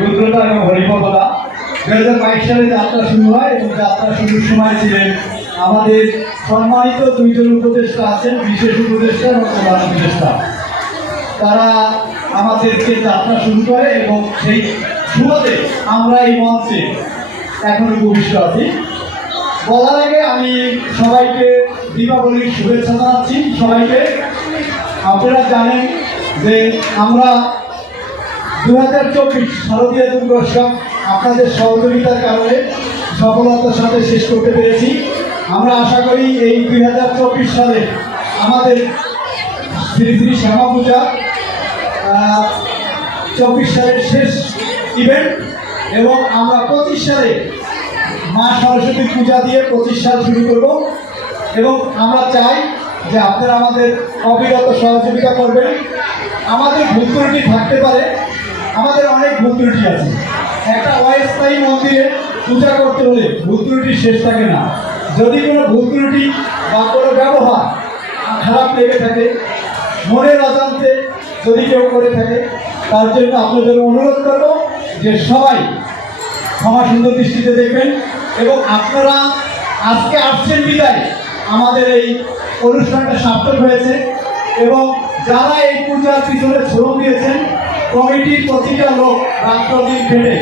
রুদ্রতা এবং হরিপদা দু হাজার বাইশ সালে যাত্রা শুরু হয় এবং যাত্রা শুরুর সময় ছিলেন আমাদের সম্মানিত দুইজন উপদেষ্টা আছেন, বিশেষ উপদেষ্টা এবং প্রধান উপদেষ্টা। তারা আমাদেরকে যাত্রা শুরু করে এবং সেই শুরুতে আমরা এই মঞ্চে এখনও ভবিষ্য আছি। বলার আগে আমি সবাইকে দীপাবলির শুভেচ্ছা জানাচ্ছি। সবাইকে আপনারা জানেন যে আমরা দু হাজার চব্বিশ শারদীয় দুর্গোৎসব আপনাদের সহযোগিতার কারণে সফলতার সাথে শেষ করতে পেরেছি। আমরা আশা করি এই দুই হাজার চব্বিশ সালে আমাদের শ্রী শ্রী শ্যামা পূজা চব্বিশ সালের শেষ ইভেন্ট এবং আমরা পঁচিশ সালে মা সরস্বতী পূজা দিয়ে পঁচিশ সাল শুরু করব এবং আমরা চাই যে আপনারা আমাদের অবিরত সহযোগিতা করবেন। আমাদের ভুল থাকতে পারে আমাদের অনেক ভুল ত্রুটি আছে। একটা অস্থায়ী মন্দিরে পূজা করতে হলে ভুল ত্রুটি শেষ থাকে না। যদি কোনো ভুল ত্রুটি বা কোনো ব্যবহার খারাপ লেগে থাকে মনের অজান্তে যদি কেউ করে থাকে, তার জন্য আপনাদের অনুরোধ করব যে সবাই ক্ষমা সুন্দর দৃষ্টিতে দেখবেন এবং আপনারা আজকে আসছেন বিদায়। আমাদের এই অনুষ্ঠানটা সার্থক হয়েছে এবং যারা এই পূজার পিছনে শ্রম দিয়েছেন কমিটির প্রতিটা লোক রাত্র দিন খেটে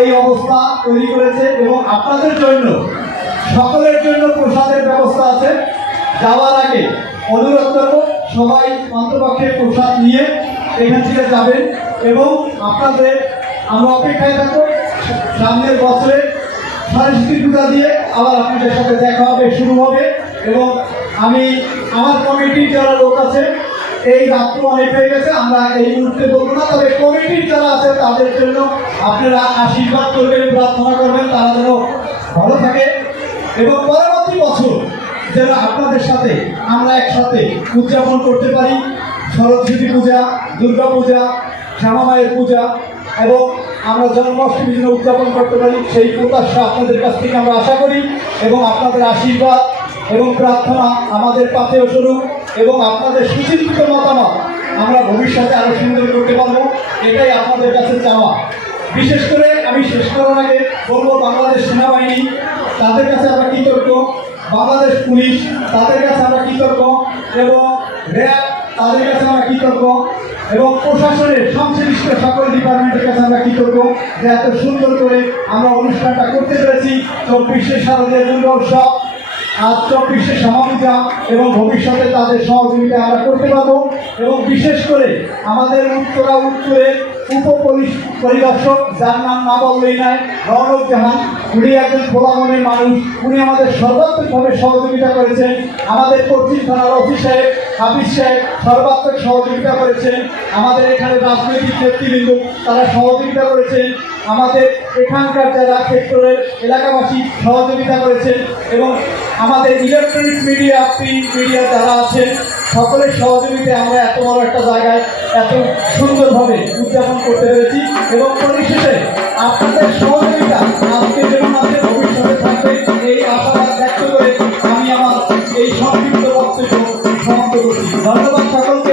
এই অবস্থা তৈরি করেছে এবং আপনাদের জন্য, সকলের জন্য প্রসাদের ব্যবস্থা আছে। যাওয়ার আগে অনুরোধ করব, সবাই অন্তপক্ষে প্রসাদ নিয়ে এখান থেকে যাবেন এবং আপনাদের, আমরা অপেক্ষায় থাকব, সামনের বছরে সরস্বতী পূজা দিয়ে আবার আপনাদের সাথে দেখা হবে, শুরু হবে এবং আমি, আমার কমিটির যারা লোক আছে এই রাত্র অনেক হয়ে গেছে, আমরা এই মুহূর্তে বলব না, তবে কমিটির যারা আছে তাদের জন্য আপনারা আশীর্বাদ করবেন, প্রার্থনা করবেন, তারা যেন ভালো থাকে। এবং পরবর্তী বছর যেন আপনাদের সাথে আমরা একসাথে উদযাপন করতে পারি, সরস্বতী পূজা, দুর্গা পূজা, শ্যামা মায়ের পূজা, এবং আমরা জন্মাষ্টমী যেন উদযাপন করতে পারি, সেই প্রত্যাশা আপনাদের কাছ থেকে আমরা আশা করি, এবং আপনাদের আশীর্বাদ এবং প্রার্থনা আমাদের পাথেয় স্বরূপ এবং আপনাদের সুচিন্তিত মতামত আমরা ভবিষ্যতে আরও সুন্দর করতে পারব, এটাই আপনাদের কাছে চাওয়া। বিশেষ করে আমি শেষ করার আগে বলব, বাংলাদেশ সেনাবাহিনী, তাদের কাছে আমরা কৃতজ্ঞ। বাংলাদেশ পুলিশ, তাদের কাছে আমরা কৃতজ্ঞ। এবং র্যাব, তাদের কাছে আমরা কৃতজ্ঞ। এবং প্রশাসনের সংশ্লিষ্ট সকল ডিপার্টমেন্টের কাছে আমরা কৃতজ্ঞ যে এত সুন্দর করে আমরা অনুষ্ঠানটা করতে পেরেছি। চব্বিশে শারদীয় দুর্গা উৎসব। আজ চব্বিশে সমাপিকা এবং ভবিষ্যতে তাদের সহযোগিতা আমরা করতে পারব। এবং বিশেষ করে আমাদের উত্তরা উত্তরের উপ পরিদর্শক যার নাম না বললেই নয় রৌনক জাহান। উনি একজন খোলামনের মানুষ। উনি আমাদের সর্বাত্মকভাবে সহযোগিতা করেছেন। আমাদের পশ্চিম থানার অফিস সাহেব, হাফিজ সাহেব সর্বাত্মক সহযোগিতা করেছেন। আমাদের এখানে রাজনৈতিক নেতৃবৃন্দ, তারা সহযোগিতা করেছেন। আমাদের এখানকার যারা সেক্টরের এলাকাবাসী সহযোগিতা করেছেন এবং আমাদের ইলেকট্রনিক মিডিয়া প্রিন্ট মিডিয়া যারা আছেন, সকলের সহযোগিতায় আমরা এত বড় একটা জায়গায় এত সুন্দরভাবে উদযাপন করতে পেরেছি। এবং পরিশেষে আপনাদের সহযোগিতা ধন্যবাদ সকলকে।